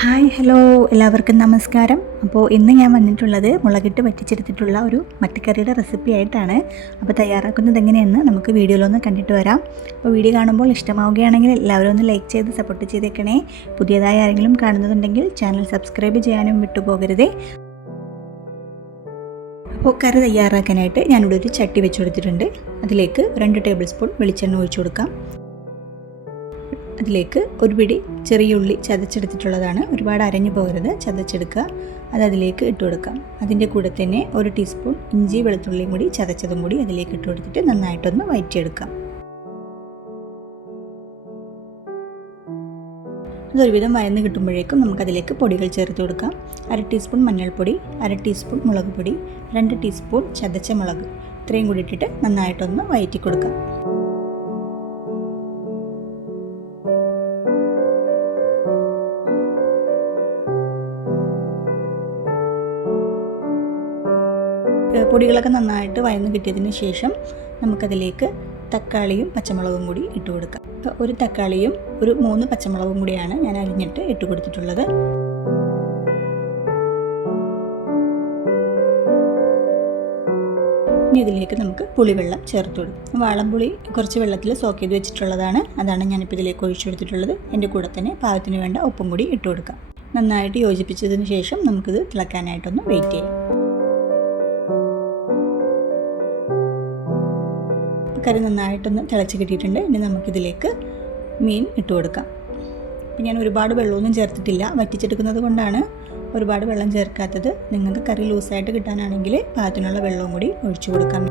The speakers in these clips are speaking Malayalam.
ഹായ് ഹലോ എല്ലാവർക്കും നമസ്കാരം. അപ്പോൾ ഇന്ന് ഞാൻ വന്നിട്ടുള്ളത് മുളകിട്ട് വറ്റിച്ചെടുത്തിട്ടുള്ള ഒരു മത്തിക്കറിയുടെ റെസിപ്പി ആയിട്ടാണ്. അപ്പോൾ തയ്യാറാക്കുന്നത് എങ്ങനെയെന്ന് നമുക്ക് വീഡിയോയിലൊന്ന് കണ്ടിട്ട് വരാം. അപ്പോൾ വീഡിയോ കാണുമ്പോൾ ഇഷ്ടമാവുകയാണെങ്കിൽ എല്ലാവരും ഒന്ന് ലൈക്ക് ചെയ്ത് സപ്പോർട്ട് ചെയ്തേക്കണേ. പുതിയതായി ആരെങ്കിലും കാണുന്നുണ്ടെങ്കിൽ ചാനൽ സബ്സ്ക്രൈബ് ചെയ്യാനും വിട്ടുപോകരുതേ. അപ്പോൾ കറി തയ്യാറാക്കാനായിട്ട് ഞാനിവിടെ ഒരു ചട്ടി വെച്ച് കൊടുത്തിട്ടുണ്ട്. അതിലേക്ക് 2 ടേബിൾ സ്പൂൺ വെളിച്ചെണ്ണ ഒഴിച്ചു കൊടുക്കാം. അതിലേക്ക് ഒരു പിടി ചെറിയ ഉള്ളി ചതച്ചെടുത്തിട്ടുള്ളതാണ്. ഒരുപാട് അരഞ്ഞു പോകരുത്, ചതച്ചെടുക്കുക. അത് അതിലേക്ക് ഇട്ട് കൊടുക്കാം. അതിൻ്റെ കൂടെ തന്നെ 1 ടീസ്പൂൺ ഇഞ്ചി വെളുത്തുള്ളിയും കൂടി ചതച്ചതും കൂടി അതിലേക്ക് ഇട്ട് കൊടുത്തിട്ട് നന്നായിട്ടൊന്ന് വഴറ്റിയെടുക്കാം. അതൊരുവിധം വഴന്ന് കിട്ടുമ്പോഴേക്കും നമുക്കതിലേക്ക് പൊടികൾ ചേർത്ത് കൊടുക്കാം. 1/2 ടീസ്പൂൺ മഞ്ഞൾപ്പൊടി, 1/2 ടീസ്പൂൺ മുളക് പൊടി, 2 ടീസ്പൂൺ ചതച്ച മുളക്, ഇത്രയും കൂടി ഇട്ടിട്ട് നന്നായിട്ടൊന്ന് വഴറ്റി കൊടുക്കാം. പൊടികളൊക്കെ നന്നായിട്ട് വഴന്ന് കിട്ടിയതിന് ശേഷം നമുക്കതിലേക്ക് തക്കാളിയും പച്ചമുളകും കൂടി ഇട്ട് കൊടുക്കാം. ഒരു തക്കാളിയും ഒരു 3 പച്ചമുളകും കൂടിയാണ് ഞാൻ അരിഞ്ഞിട്ട് ഇട്ട് കൊടുത്തിട്ടുള്ളത്. ഇനി ഇതിലേക്ക് നമുക്ക് പുളിവെള്ളം ചേർത്ത് കൊടുക്കും. വാളംപുളി കുറച്ച് വെള്ളത്തിൽ സോക്ക് ചെയ്ത് വെച്ചിട്ടുള്ളതാണ്. അതാണ് ഞാനിപ്പോൾ ഇതിലേക്ക് ഒഴിച്ചു കൊടുത്തിട്ടുള്ളത്. എൻ്റെ കൂടെ തന്നെ പാകത്തിന് വേണ്ട ഉപ്പും കൂടി ഇട്ട് കൊടുക്കാം. നന്നായിട്ട് യോജിപ്പിച്ചതിന് ശേഷം നമുക്കിത് തിളക്കാനായിട്ടൊന്ന് വെയിറ്റ് ചെയ്യാം. കറി നന്നായിട്ടൊന്ന് തിളച്ച് കിട്ടിയിട്ടുണ്ട്. ഇനി നമുക്കിതിലേക്ക് മീൻ ഇട്ട് കൊടുക്കാം. അപ്പം ഞാൻ ഒരുപാട് വെള്ളമൊന്നും ചേർത്തിട്ടില്ല, വറ്റിച്ചെടുക്കുന്നത് കൊണ്ടാണ് ഒരുപാട് വെള്ളം ചേർക്കാത്തത്. നിങ്ങൾക്ക് കറി ലൂസായിട്ട് കിട്ടാനാണെങ്കിൽ പാകത്തിനുള്ള വെള്ളവും കൂടി ഒഴിച്ചു കൊടുക്കാം.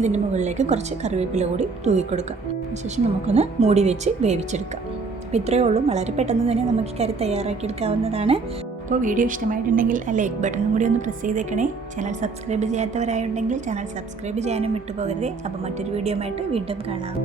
ഇതിൻ്റെ മുകളിലേക്ക് കുറച്ച് കറിവേപ്പില കൂടി തൂക്കിക്കൊടുക്കാം. അതിനുശേഷം നമുക്കൊന്ന് മൂടി വെച്ച് വേവിച്ചെടുക്കാം. അപ്പോൾ ഇത്രയേ ഉള്ളൂ. വളരെ പെട്ടെന്ന് തന്നെ നമുക്ക് ഈ കറി തയ്യാറാക്കിയെടുക്കാവുന്നതാണ്. അപ്പോൾ വീഡിയോ ഇഷ്ടമായിട്ടുണ്ടെങ്കിൽ ആ ലൈക്ക് ബട്ടണും കൂടി ഒന്ന് പ്രസ് ചെയ്തേക്കണേ. ചാനൽ സബ്സ്ക്രൈബ് ചെയ്യാത്തവരായുണ്ടെങ്കിൽ ചാനൽ സബ്സ്ക്രൈബ് ചെയ്യാനും വിട്ടുപോകരുതേ. അപ്പോൾ മറ്റൊരു വീഡിയോ ആയിട്ട് വീണ്ടും കാണാം.